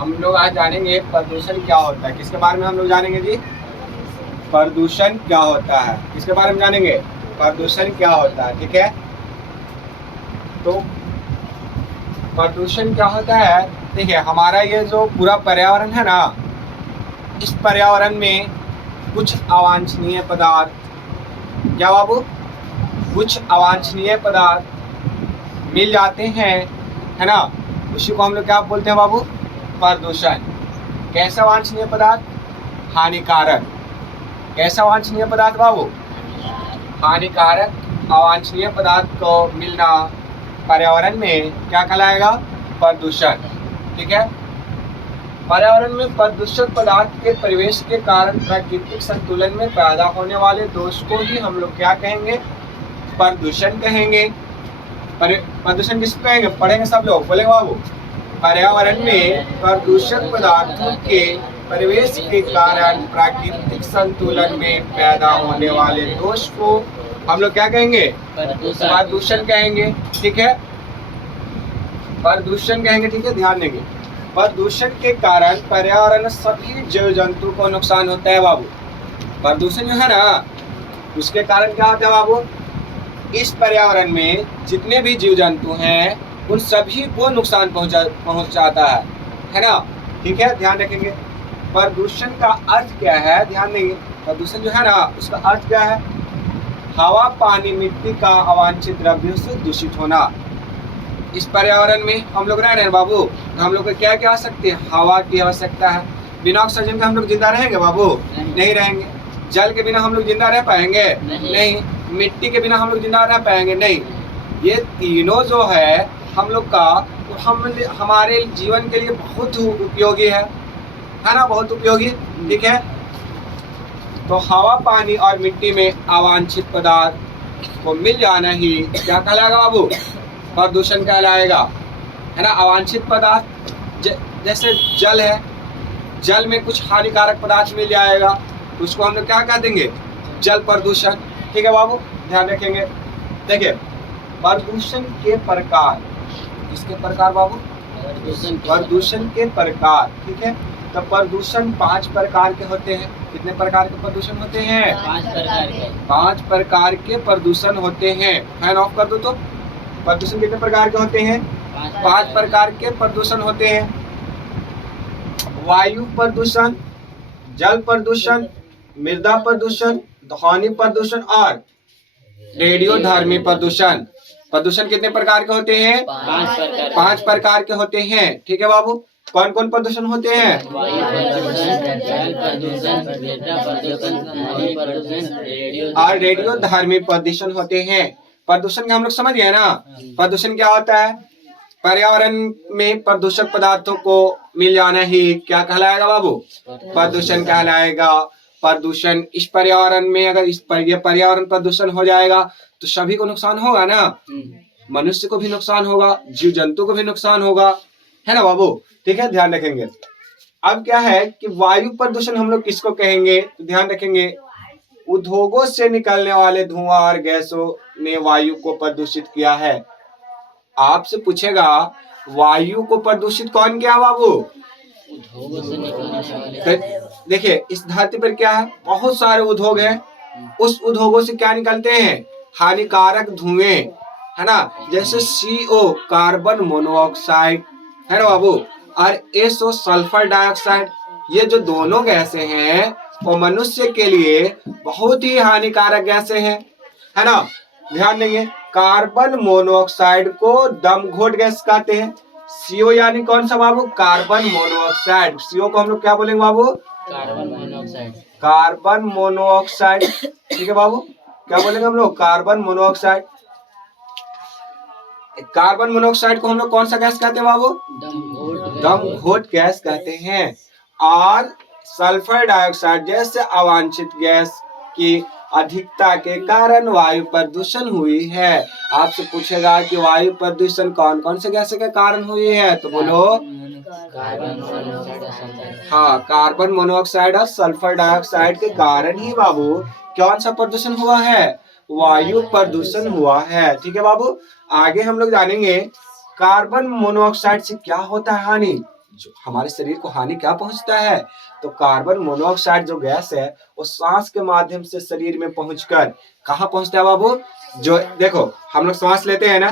हम लोग आज जानेंगे प्रदूषण क्या होता है। किसके बारे में हम लोग जानेंगे जी? प्रदूषण क्या होता है, किसके बारे में जानेंगे? प्रदूषण क्या होता है, ठीक है। तो प्रदूषण क्या होता है, देखिए हमारा ये जो पूरा पर्यावरण है ना, इस पर्यावरण में कुछ अवांछनीय पदार्थ, क्या बाबू, कुछ अवांछनीय पदार्थ मिल जाते हैं, है ना। उसी को हम लोग क्या बोलते हैं बाबू? प्रदूषण। कैसा वांछनीय पदार्थ? हानिकारक। कैसा वांछनीय पदार्थ बाबू? हानिकारक अवांछनीय पदार्थ को मिलना पर्यावरण में क्या कहलाएगा? प्रदूषण, ठीक है। पर्यावरण में प्रदूषित पदार्थ के प्रवेश के कारण प्राकृतिक संतुलन में पैदा होने वाले दोष को ही हम लोग क्या कहेंगे? प्रदूषण कहेंगे। प्रदूषण किसको कहेंगे? पढ़ेंगे सब लोग, बोलेंगे बाबू। पर्यावरण में प्रदूषित पदार्थों के प्रवेश के कारण प्राकृतिक संतुलन में पैदा होने वाले दोष को हम लोग क्या कहेंगे? प्रदूषण कहेंगे, ठीक है। प्रदूषण कहेंगे, ठीक है, ध्यान देंगे। प्रदूषण के कारण पर्यावरण सभी जीव जंतु को नुकसान होता है बाबू। प्रदूषण जो है ना, उसके कारण क्या होता है बाबू? इस पर्यावरण में जितने भी जीव जंतु हैं उन सभी को नुकसान पहुंचाता है ना, ठीक है, ध्यान रखेंगे। प्रदूषण का अर्थ क्या है, ध्यान देंगे। प्रदूषण जो है ना, उसका अर्थ क्या है? हवा, पानी, मिट्टी का अवांछित द्रव्यों से दूषित होना। इस पर्यावरण में हम लोग रह रहे हैं बाबू, तो हम लोग को क्या क्या आवश्यकता है? हवा की आवश्यकता है। बिना ऑक्सीजन के हम लोग जिंदा रहेंगे बाबू? नहीं रहेंगे। जल के बिना हम लोग जिंदा रह पाएंगे? नहीं। मिट्टी के बिना हम लोग जिंदा रह पाएंगे? नहीं। ये तीनों जो है हम लोग का, तो हमारे जीवन के लिए बहुत उपयोगी है ना, बहुत उपयोगी, ठीक है। तो हवा, पानी और मिट्टी में अवांछित पदार्थ को मिल जाना ही क्या कहलाएगा बाबू? प्रदूषण कहलाएगा, है ना। अवांछित पदार्थ जैसे जल है, जल में कुछ हानिकारक पदार्थ मिल जाएगा, तो उसको हम लोग क्या कह देंगे? जल प्रदूषण, ठीक है बाबू, ध्यान रखेंगे। देखिए प्रदूषण के प्रकार, किसके प्रकार बाबू? प्रदूषण के प्रकार, ठीक है। तो प्रदूषण 5 प्रकार के होते हैं। कितने प्रकार के प्रदूषण होते हैं? 5 प्रकार के। 5 प्रकार के प्रदूषण होते हैं। फैन ऑफ कर दो तो। प्रदूषण कितने प्रकार के होते हैं? 5 प्रकार के प्रदूषण होते हैं। वायु प्रदूषण, जल प्रदूषण, मृदा प्रदूषण, ध्वनि प्रदूषण और रेडियोधर्मी प्रदूषण। प्रदूषण कितने प्रकार के होते हैं? 5 प्रकार के होते हैं, ठीक है बाबू। कौन कौन प्रदूषण होते हैं? वायु प्रदूषण, जल प्रदूषण, मृदा प्रदूषण, ध्वनि प्रदूषण और रेडियोधर्मी प्रदूषण होते हैं। प्रदूषण का हम लोग समझ गए ना। प्रदूषण क्या होता है? पर्यावरण में प्रदूषक पदार्थों को मिल जाना ही क्या कहलाएगा बाबू? प्रदूषण कहलाएगा। प्रदूषण इस पर्यावरण में, अगर इस पर्यावरण प्रदूषण हो जाएगा तो सभी को नुकसान होगा ना। मनुष्य को भी नुकसान होगा, जीव जंतु को भी नुकसान होगा, है ना बाबू, ठीक है, ध्यान रखेंगे। अब क्या है कि वायु प्रदूषण हम लोग किसको कहेंगे, तो ध्यान रखेंगे। उद्योगों से निकलने वाले धुआं और गैसों ने वायु को प्रदूषित किया है। आपसे पूछेगा वायु को प्रदूषित कौन किया बाबू? देखिए इस धरती पर क्या है, बहुत सारे उद्योग हैं। उस उद्योगों से क्या निकलते हैं? हानिकारक धुएं, है ना। जैसे CO कार्बन मोनोऑक्साइड, है ना बाबू, और SO सल्फर डाइऑक्साइड। ये जो दोनों गैसें हैं वो मनुष्य के लिए बहुत ही हानिकारक गैसें हैं, है ना। ध्यान देंगे। कार्बन मोनोऑक्साइड को दमघोट गैस कहते हैं। CO यानी कौन सा बाबू? Carbon monoxide. CO को हम लोग क्या बोलेंगे बाबू? Carbon monoxide. कार्बन मोनोऑक्साइड, ठीक है बाबू, क्या बोलेंगे हम लोग? Carbon monoxide. कार्बन मोनोऑक्साइड को हम लोग कौन सा गैस कहते हैं बाबू? दमघोट गैस कहते हैं। और सल्फर डाइऑक्साइड जैसे अवांछित गैस की अधिकता के कारण वायु प्रदूषण हुई है। आपसे पूछेगा कि वायु प्रदूषण कौन कौन से गैस के कारण हुई है, तो बोलो हाँ, कार्बन मोनोऑक्साइड और सल्फर डाइऑक्साइड के कारण ही बाबू कौन सा प्रदूषण हुआ है? वायु प्रदूषण हुआ है, ठीक है बाबू। आगे हम लोग जानेंगे कार्बन मोनोऑक्साइड से क्या होता है हानि। जो हमारे शरीर को हानि क्या पहुंचता है, तो कार्बन मोनोऑक्साइड जो गैस है वो सांस के माध्यम से शरीर में पहुंचकर कहाँ पहुंचता है बाबू, जो देखो हम लोग श्वास लेते हैं ना,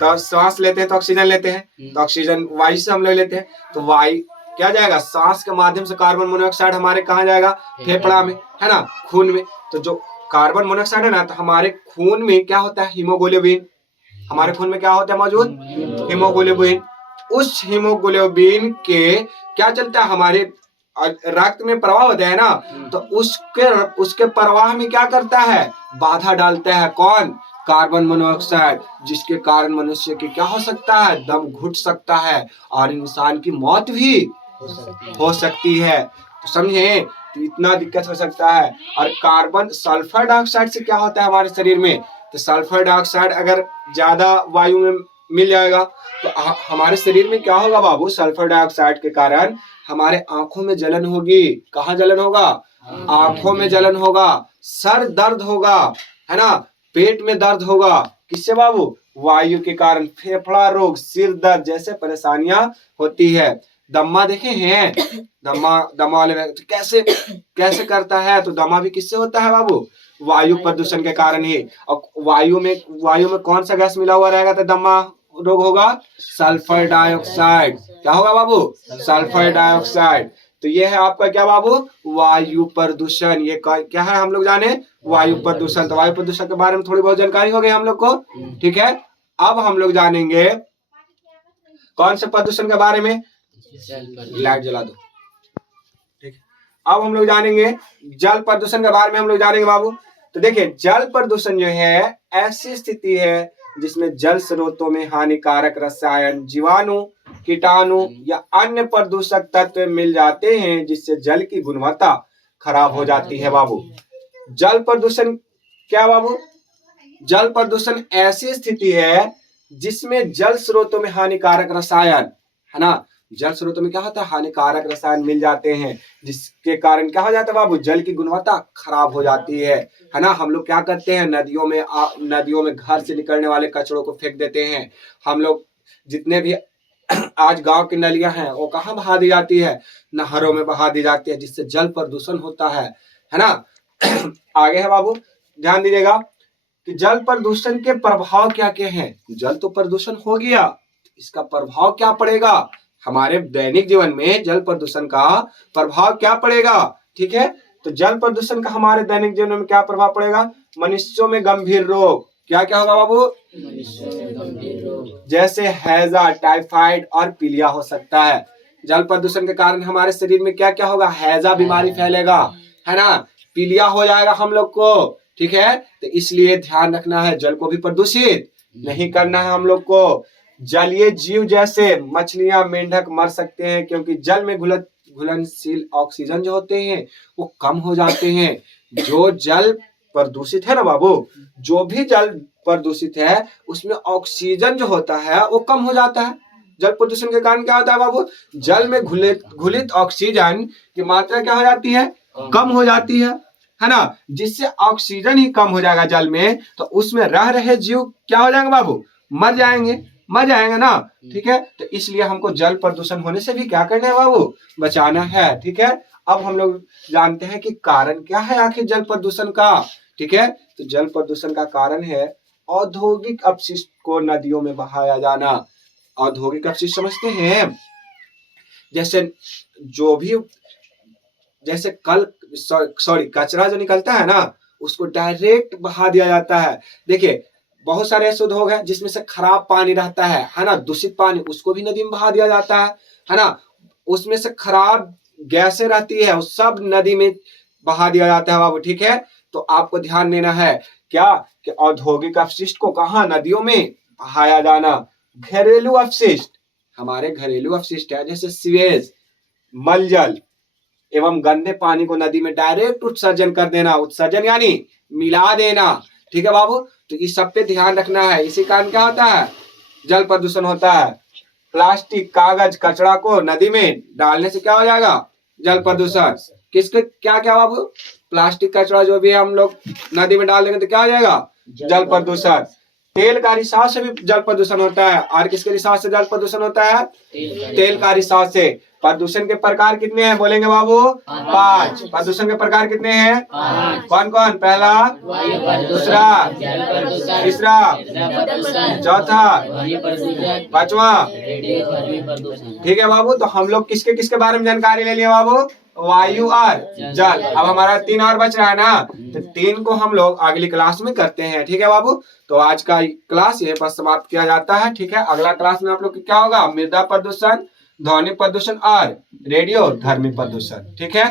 तो श्वास लेते हैं तो ऑक्सीजन लेते हैं, तो ऑक्सीजन वायु से हम लोग लेते हैं, तो वायु क्या जाएगा, सांस के माध्यम से कार्बन मोनोऑक्साइड हमारे कहाँ जाएगा, फेफड़ा में, है ना, खून में। तो जो कार्बन मोनोऑक्साइड है ना, तो हमारे खून में क्या होता है, हीमोग्लोबिन, हमारे खून में क्या होता है मौजूद, हीमोग्लोबिन। उस हीमोग्लोबिन के क्या चलता है, हमारे रक्त में प्रवाह होता है ना, तो उसके प्रवाह में क्या करता है, बाधा डालता है, कौन, कार्बन मोनोऑक्साइड, जिसके कारण मनुष्य की क्या हो सकता है, दम घुट सकता है और इंसान की मौत भी हो सकती है। तो समझे, तो इतना दिक्कत हो सकता है। और कार्बन सल्फर डाइऑक्साइड से क्या होता है हमारे शरीर में, तो सल्फर डाइऑक्साइड अगर ज्यादा वायु में मिल जाएगा तो हमारे शरीर में क्या होगा बाबू, सल्फर डाइऑक्साइड के कारण हमारे आंखों में जलन होगी, कहाँ जलन होगा, आंखों में जलन होगा, सर दर्द होगा, है ना, पेट में दर्द होगा, किससे बाबू, वायु के कारण, फेफड़ा रोग, सिर दर्द जैसे परेशानियां होती है। दम्मा देखे हैं, दम्मा वाले व्यक्ति कैसे कैसे करता है, तो दम्मा भी किससे होता है बाबू, वायु प्रदूषण के कारण ही। और वायु में कौन सा गैस मिला हुआ रहेगा तो दम्मा रोग होगा, सल्फर डाइऑक्साइड, क्या होगा बाबू, सल्फर डाइऑक्साइड। तो ये है आपका क्या बाबू, वायु प्रदूषण। ये क्या है हम लोग जाने, वायु प्रदूषण। तो वायु प्रदूषण के बारे में थोड़ी बहुत जानकारी हो गई हम लोग को, ठीक है। अब हम लोग जानेंगे कौन से प्रदूषण के बारे में, लाइट जला दो, ठीक है। अब हम लोग जानेंगे जल प्रदूषण के बारे में, हम लोग जानेंगे बाबू। तो देखिए, जल प्रदूषण जो है ऐसी स्थिति है जिसमें जल स्रोतों में हानिकारक रसायन, जीवाणु, कीटाणु या अन्य प्रदूषक तत्व मिल जाते हैं, जिससे जल की गुणवत्ता खराब हो जाती है बाबू। जल प्रदूषण क्या बाबू, जल प्रदूषण ऐसी स्थिति है जिसमें जल स्रोतों में हानिकारक रसायन, है ना, जल स्रोतों में क्या होता है, हानिकारक रसायन मिल जाते हैं, जिसके कारण क्या हो जाता है बाबू, जल की गुणवत्ता खराब हो जाती है ना। हम लोग क्या करते हैं, नदियों में घर से निकलने वाले कचड़ों को फेंक देते हैं। हम लोग जितने भी आज गांव की नलियां हैं वो कहाँ बहा दी जाती है, नहरों में बहा दी जाती है, जिससे जल प्रदूषण होता है ना। आगे है बाबू, ध्यान दीजिएगा कि जल प्रदूषण के प्रभाव क्या क्या हैं। जल तो प्रदूषण हो गया, इसका प्रभाव क्या पड़ेगा हमारे दैनिक जीवन में, जल प्रदूषण का प्रभाव क्या पड़ेगा, ठीक है। तो जल प्रदूषण का हमारे दैनिक जीवन में क्या प्रभाव पड़ेगा, मनुष्यों में गंभीर रोग, क्या क्या होगा बाबू, जैसे हैजा, टाइफाइड और पीलिया हो सकता है। जल प्रदूषण के कारण हमारे शरीर में क्या क्या होगा, हैजा बीमारी फैलेगा, है ना, पीलिया हो जाएगा हम लोग को, ठीक है। तो इसलिए ध्यान रखना है, जल को भी प्रदूषित नहीं करना है हम लोग को। जलीय जीव जैसे मछलियां, मेंढक मर सकते हैं, क्योंकि जल में घुलनशील ऑक्सीजन जो होते हैं वो कम हो जाते हैं। जो जल प्रदूषित है ना बाबू, जो भी जल प्रदूषित है उसमें ऑक्सीजन जो होता है वो कम हो जाता है। जल प्रदूषण के कारण क्या होता है बाबू, जल में घुलित ऑक्सीजन की मात्रा क्या हो जाती है, कम हो जाती है ना। जिससे ऑक्सीजन ही कम हो जाएगा जल में, तो उसमें रह रहे जीव क्या हो जाएंगे बाबू, मर जाएंगे ना, ठीक है। तो इसलिए हमको जल प्रदूषण होने से भी क्या करना है बाबू, बचाना है, ठीक है। अब हम लोग जानते हैं कि कारण क्या है आखिर जल प्रदूषण का, ठीक है। तो जल प्रदूषण का कारण है औद्योगिक अपशिष्ट को नदियों में बहाया जाना। औद्योगिक अपशिष्ट समझते हैं, जैसे कचरा जो निकलता है ना, उसको डायरेक्ट बहा दिया जाता है। देखिए, बहुत सारे ऐसे उद्योग हैं जिसमें से खराब पानी रहता है ना, दूषित पानी, उसको भी नदी में बहा दिया जाता है ना। उसमें से खराब गैसें रहती है, वो सब नदी में बहा दिया जाता है बाबू, ठीक है। तो आपको ध्यान देना है क्या, कि औद्योगिक अपशिष्ट को कहाँ, नदियों में बहाया जाना। घरेलू अपशिष्ट, हमारे घरेलू अपशिष्ट है, जैसे सीवेज, मलजल एवं गंदे पानी को नदी में डायरेक्ट उत्सर्जन कर देना, उत्सर्जन यानी मिला देना, ठीक है बाबू। तो इस सब पे ध्यान रखना है, इसी कारण क्या होता है, जल प्रदूषण होता है। प्लास्टिक, कागज, कचरा को नदी में डालने से क्या हो जाएगा, जल प्रदूषण। किसके क्या क्या बाबू, प्लास्टिक कचरा जो भी है हम लोग नदी में डाल देंगे तो क्या हो जाएगा, जल प्रदूषण। तेल का रिसाव से भी जल प्रदूषण होता है। और किसके रिसाव से जल प्रदूषण होता है? तेल का रिसाव से। प्रदूषण के प्रकार कितने हैं बोलेंगे बाबू? 5। प्रदूषण के प्रकार कितने हैं? 5। कौन कौन? पहला, वायु प्रदूषण, दूसरा, जल प्रदूषण, तीसरा, मृदा प्रदूषण, चौथा, ध्वनि प्रदूषण, पांचवा। रेडियोधर्मी प्रदूषण। ठीक है बाबू, तो हम लोग किसके किसके बारे में जानकारी ले लिए बाबू? वायु और जल। अब हमारा 3 और बच रहा है ना, तो 3 को हम लोग अगली क्लास में करते हैं। ठीक है बाबू, तो आज का क्लास यहीं पर समाप्त किया जाता है। ठीक है, अगला क्लास में आप लोग क्या होगा? मृदा प्रदूषण, ध्वनि प्रदूषण और रेडियो धर्मी प्रदूषण। ठीक है।